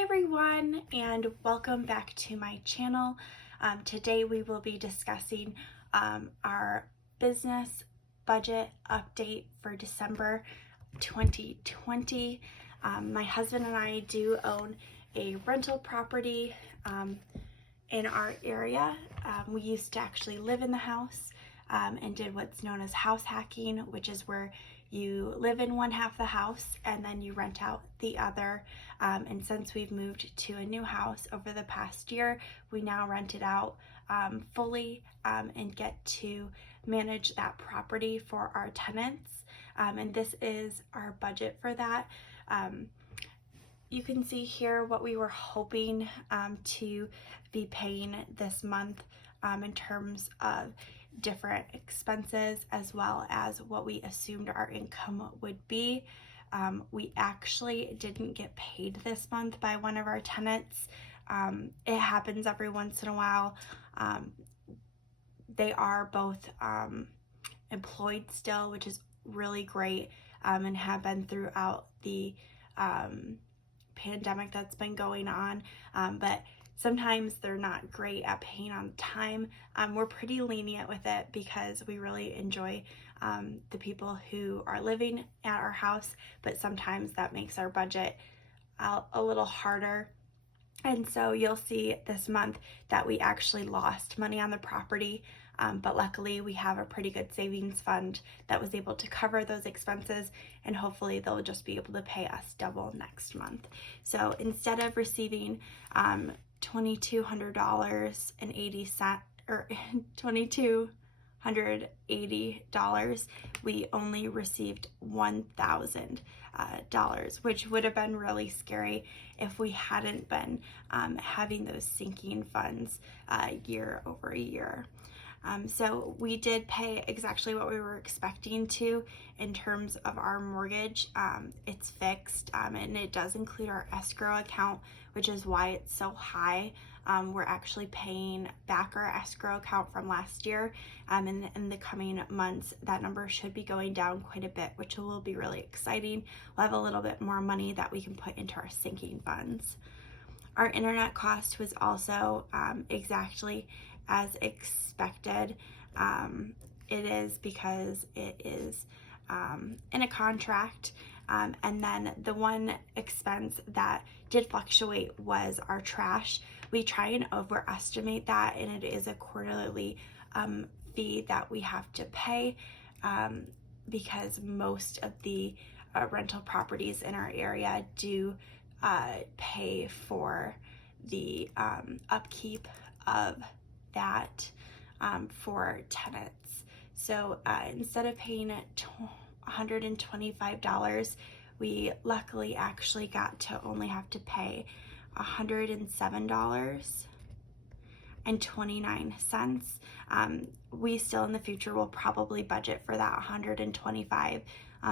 Hi everyone, and welcome back to my channel. Today we will be discussing our business budget update for December 2020. My husband and I do own a rental property in our area. We used to actually live in the house and did what's known as house hacking, which is where you live in one half of the house and then you rent out the other. And since we've moved to a new house over the past year, we now rent it out fully and get to manage that property for our tenants. And this is our budget for that. You can see here what we were hoping to be paying this month in terms of different expenses, as well as what we assumed our income would be. We actually didn't get paid this month by one of our tenants. It happens every once in a while. They are both employed still, which is really great, and have been throughout the pandemic that's been going on, but sometimes they're not great at paying on time. We're pretty lenient with it because we really enjoy the people who are living at our house, but sometimes that makes our budget a little harder. And so you'll see this month that we actually lost money on the property, but luckily we have a pretty good savings fund that was able to cover those expenses, and hopefully they'll just be able to pay us double next month. So instead of receiving $2,280 or $2,280, we only received $1,000, which would have been really scary if we hadn't been having those sinking funds year over year. So we did pay exactly what we were expecting to in terms of our mortgage. It's fixed, and it does include our escrow account, which is why it's so high. We're actually paying back our escrow account from last year. In the coming months, that number should be going down quite a bit, which will be really exciting. We'll have a little bit more money that we can put into our sinking funds. Our internet cost was also exactly as expected. It is because it is in a contract. And then the one expense that did fluctuate was our trash. We try and overestimate that, and it is a quarterly fee that we have to pay because most of the rental properties in our area do pay for the upkeep of that for tenants. So instead of paying $125, we luckily actually got to only have to pay $107.29. We still in the future will probably budget for that $125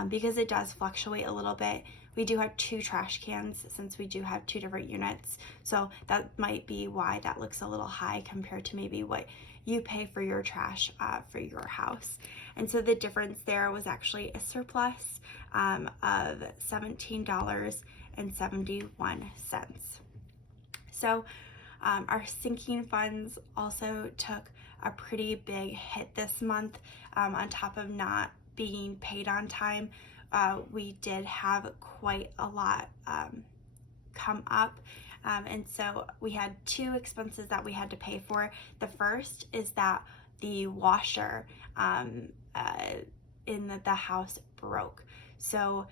because it does fluctuate a little bit. We do have 2 trash cans since we do have 2 different units, so that might be why that looks a little high compared to maybe what you pay for your trash for your house. And so the difference there was actually a surplus of $17.71. So our sinking funds also took a pretty big hit this month. On top of not being paid on time, we did have quite a lot come up. And so we had 2 expenses that we had to pay for. The first is that the washer in the house broke. So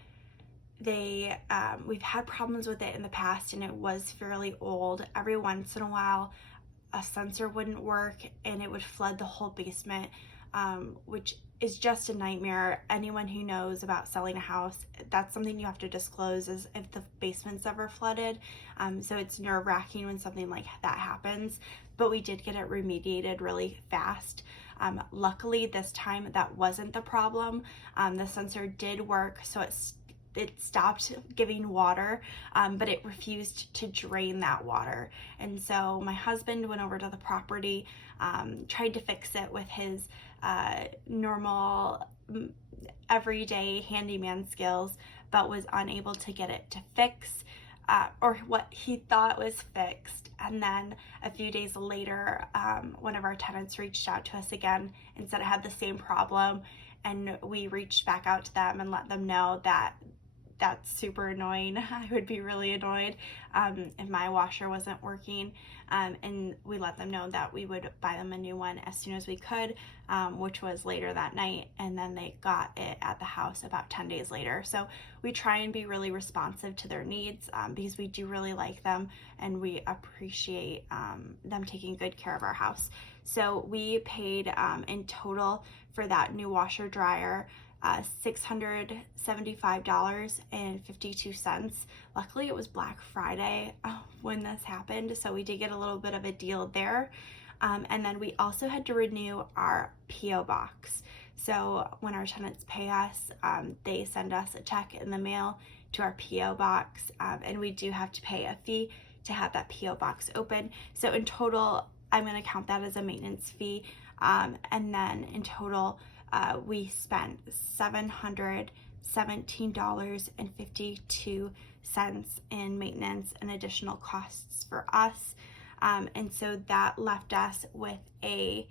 we've had problems with it in the past, and it was fairly old. Every once in a while a sensor wouldn't work and it would flood the whole basement, which is just a nightmare. Anyone who knows about selling a house, that's something you have to disclose, is if the basement's ever flooded. So it's nerve-wracking when something like that happens, but we did get it remediated really fast. Luckily this time that wasn't the problem. The sensor did work, so it stopped giving water, but it refused to drain that water. And so my husband went over to the property, tried to fix it with his normal everyday handyman skills, but was unable to get it to fix. or what he thought was fixed. And then a few days later, one of our tenants reached out to us again and said it had the same problem. And we reached back out to them and let them know that that's super annoying. I would be really annoyed if my washer wasn't working. And we let them know that we would buy them a new one as soon as we could, which was later that night. And then they got it at the house about 10 days later. So we try and be really responsive to their needs because we do really like them and we appreciate them taking good care of our house. So we paid in total for that new washer dryer $675.52. Luckily, it was Black Friday when this happened, so we did get a little bit of a deal there. And then we also had to renew our P.O. box. So when our tenants pay us, they send us a check in the mail to our P.O. box, and we do have to pay a fee to have that P.O. box open. So in total, I'm going to count that as a maintenance fee, and then in total, we spent $717.52 in maintenance and additional costs for us. And so that left us with a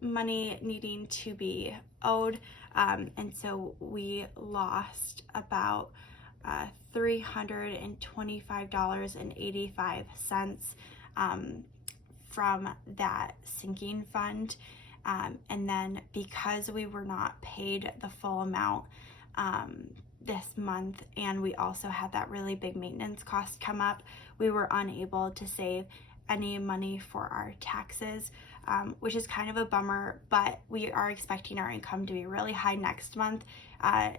money needing to be owed. And so we lost about $325.85 from that sinking fund. And then because we were not paid the full amount this month, and we also had that really big maintenance cost come up, we were unable to save any money for our taxes, which is kind of a bummer, but we are expecting our income to be really high next month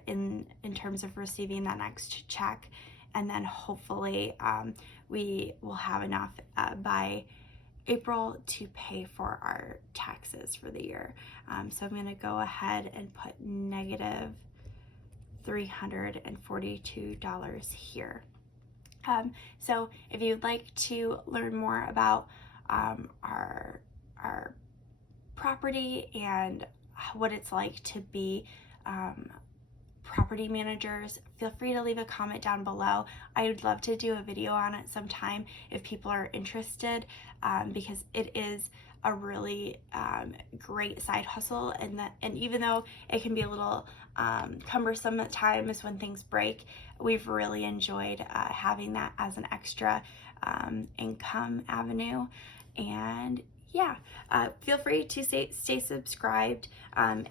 in terms of receiving that next check. And then hopefully we will have enough by April to pay for our taxes for the year. So I'm going to go ahead and put negative $342 here. So if you'd like to learn more about our property and what it's like to be property managers, feel free to leave a comment down below. I would love to do a video on it sometime if people are interested, because it is a really great side hustle, and even though it can be a little cumbersome at times when things break, we've really enjoyed having that as an extra income avenue. And yeah, feel free to stay subscribed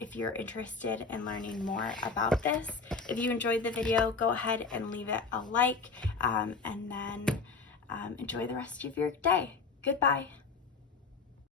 if you're interested in learning more about this. If you enjoyed the video, go ahead and leave it a like, and then enjoy the rest of your day. Goodbye.